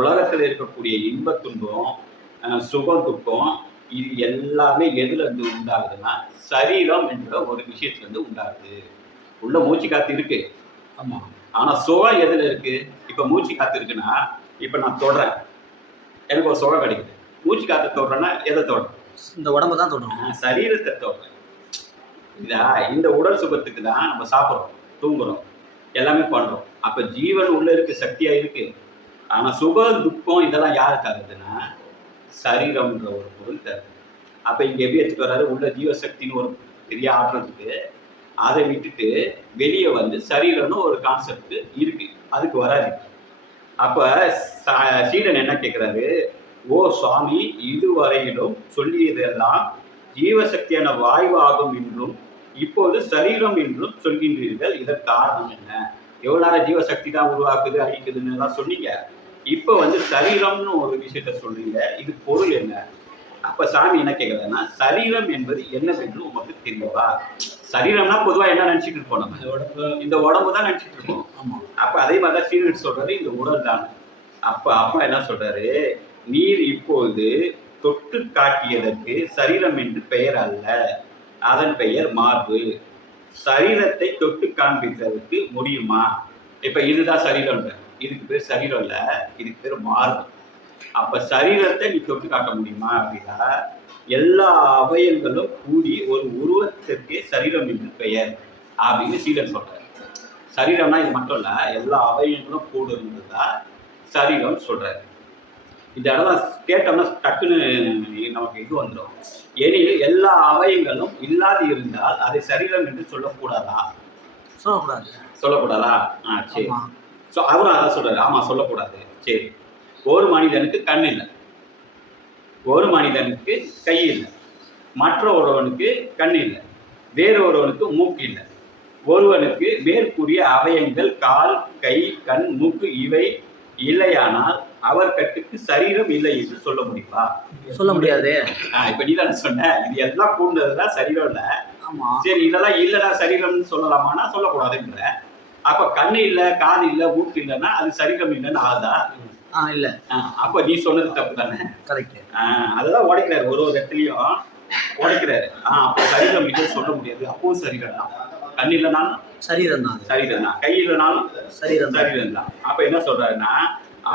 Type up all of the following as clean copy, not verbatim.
உலகத்துல இருக்கக்கூடிய இன்ப துன்பம், சுகம் துக்கம் இது எல்லாமே எதுல இருந்து உண்டாகுதுன்னா, சரீரம் என்ற ஒரு விஷயத்துல இருந்து உண்டாகுது. உள்ள மூச்சு காத்து இருக்கு. ஆமா. ஆனா சுகம் எதுல இருக்கு? இப்ப மூச்சு காத்து இருக்குன்னா, இப்ப நான் தொடுறேன். எனக்கு ஒரு சுகம் கிடைக்குது. மூச்சு காத்த தொடுறேன்னா எதை தொடுறேன்? இந்த உடம்ப தான் தொடுறோம். சரீரத்தை தொடுறேன். இதா இந்த உடல் சுகத்துக்கு தான் நம்ம சாப்பிடுறோம், தூங்குறோம், எல்லாமே பண்றோம். அப்ப ஜீவன் உள்ள இருக்கு, சக்தியா இருக்கு. ஆனா சுகம், துக்கம் இதெல்லாம் யாரு தருதுன்னா, சரீரம்ன்ற ஒரு பொருள் தருது. அப்ப இங்க எப்படி எடுத்துட்டு வர்றாரு, உள்ள ஜீவசக்தின்னு ஒரு பெரிய ஆற்றல் இருக்கு. அதை விட்டுட்டு வெளியே வந்து சரீரம்னு ஒரு கான்செப்ட் இருக்கு, அதுக்கு வராது. அப்ப சீடன் என்ன கேட்கிறாரு, ஓ சுவாமி, இதுவரையிலும் சொல்லியதெல்லாம் ஜீவசக்தியான வாயு ஆகும் என்றும் இப்போது சரீரம் என்றும் சொல்கின்றீர்கள், இதற்கு காரணம் என்ன? எவ்வளவு நேரம் ஜீவசக்தி தான் உருவாக்குது, அழிக்குதுன்னு எல்லாம் சொன்னீங்க. இப்ப வந்து சரீரம்னு ஒரு விஷயத்த சொல்றீங்க, இது பொருள் என்ன? அப்ப சாமி என்ன கேட்கறதுன்னா, சரீரம் என்பது என்னவென்று உமக்கு தெரியவா? சரீரம்னா பொதுவா என்ன நினைச்சிட்டு இருப்போம் நம்ம? இந்த உடம்பு தான் நினைச்சிட்டு இருக்கோம். அப்ப அதே மாதிரிதான் சீரன் சொல்றது இந்த உடல் தான். அப்ப அப்பா என்ன சொல்றாரு, நீர் இப்போது தொட்டு காட்டியதற்கு சரீரம் என்று பெயர் அல்ல, அதன் பெயர் மார்பு. சரீரத்தை தொட்டு காண்பிக்கிறதுக்கு முடியுமா? இப்ப இதுதான் சரீரம், இதுக்கு பேர் சரீரம் இல்ல, இதுக்கு பேர் மார்பு. அப்ப சரீரத்தை நீ தொட்டு காட்ட முடியுமா அப்படின்னா, எல்லா அவயங்களும் கூடி ஒரு உருவத்திற்கே சரீரம் என்று பெயர் அப்படின்னு சீடன் சொல்றாரு. சரீரம்னா இது மட்டும் இல்ல, எல்லா அவயங்களும் கூடு இருந்ததுதான் சரீரம் சொல்றாரு. இந்த இடம்லாம் கேட்டோம்னா டக்குன்னு நமக்கு இது வந்துடும். எனில் எல்லா அவயங்களும் இல்லாது இருந்தால் அதை சரீரம் என்று சொல்லக்கூடாதா? சொல்லக்கூடாதா? சரி. அவரும் அதான் சொல்றாரு. ஆமா, சொல்லக்கூடாது. சரி, ஒரு மனிதனுக்கு கண் இல்லை, ஒரு மனிதனுக்கு கை இல்லை, மற்ற ஒருவனுக்கு கண் இல்லை, வேறு ஒருவனுக்கு மூக்கு இல்லை. ஒருவனுக்கு மேற்கூறிய அவயங்கள் கால், கை, கண், மூக்கு இவை இல்லையானால் அவர் கட்டுக்கு சரீரம் இல்லை என்று சொல்ல முடியுமா? சொல்ல முடியாது. இப்ப நீ தானே சொன்ன, இது எல்லாம் கூண்டதுதான் சரீரம் இல்ல. சரி, இதெல்லாம் இல்லடா சரீரம்னு சொல்லலாமான்னா சொல்லக்கூடாதுன்ற. அப்ப கண்ணு இல்ல, காது இல்ல, மூக்கு இல்லைன்னா அது சரீரம் இல்லைன்னு ஆகுதா? இல்ல. அப்ப நீ சொன்னது தப்பு தானே? கரெக்ட். அதெல்லாம் உடைக்கிறாரு, ஒரு ஒரு இடத்துலயும் உடைக்கிறாரு. அப்ப சரீரம் இல்லைன்னு சொல்ல முடியாது, அப்பவும் சரீரம் தான். கண் இல்லைனாலும் சரீரம் தான், சரீரம் தான். கை இல்லைனாலும் சரீரம் தான். அப்ப என்ன சொல்றாருன்னா,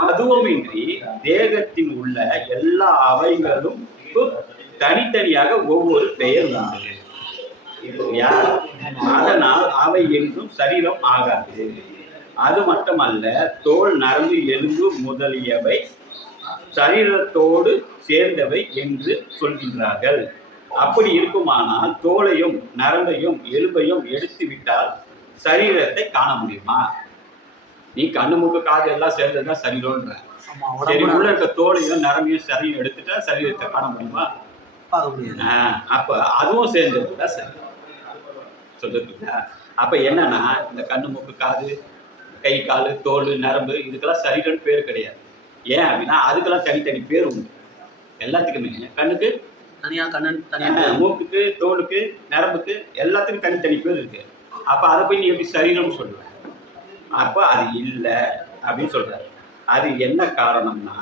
அதுவும் இன்றி தேகத்தின் உள்ள எல்லா அவயங்களும் தனித்தனியாக ஒவ்வொரு பெயர் உண்டு. அதனால் அவை என்றும் சரீரம் ஆகாது. அது மட்டுமல்ல, தோல், நரம்பு, எலும்பு முதலியவை சரீரத்தோடு சேர்ந்தவை என்று சொல்கின்றார்கள். அப்படி இருக்குமானால் தோலையும் நரம்பையும் எலும்பையும் எடுத்து விட்டால் சரீரத்தை காண முடியுமா? நீ கண்ணு, மூக்கு, காது எல்லாம் சேர்ந்ததுதான் சரீரம்ன்ற. சரி, உள்ள இருக்க தோலையும் நரம்பையும் சரீரம் எடுத்துட்டா சரீரத்தை காண முடியுமா? அப்ப அதுவும் சேர்ந்ததுதான் சரி சொல்லிருக்கீங்க. அப்ப என்னன்னா, இந்த கண்ணு, மூக்கு, காது, கை, காலு, தோல், நரம்பு இதுக்கெல்லாம் சரீரம் பேர் கிடையாது. ஏன் அப்படின்னா அதுக்கெல்லாம் தனித்தனி பேர் உண்டு எல்லாத்துக்குமே. கண்ணுக்கு தனியா, கண்ணன் தனியா, மூக்குக்கு, தோலுக்கு, நரம்புக்கு எல்லாத்துக்கும் தனித்தனி பேர் இருக்கு. அப்ப அதை போய் நீ எப்படி சரீரம்னு சொல்லுவ? அப்ப அது இல்லை அப்படின்னு சொல்றாரு. அது என்ன காரணம்னா,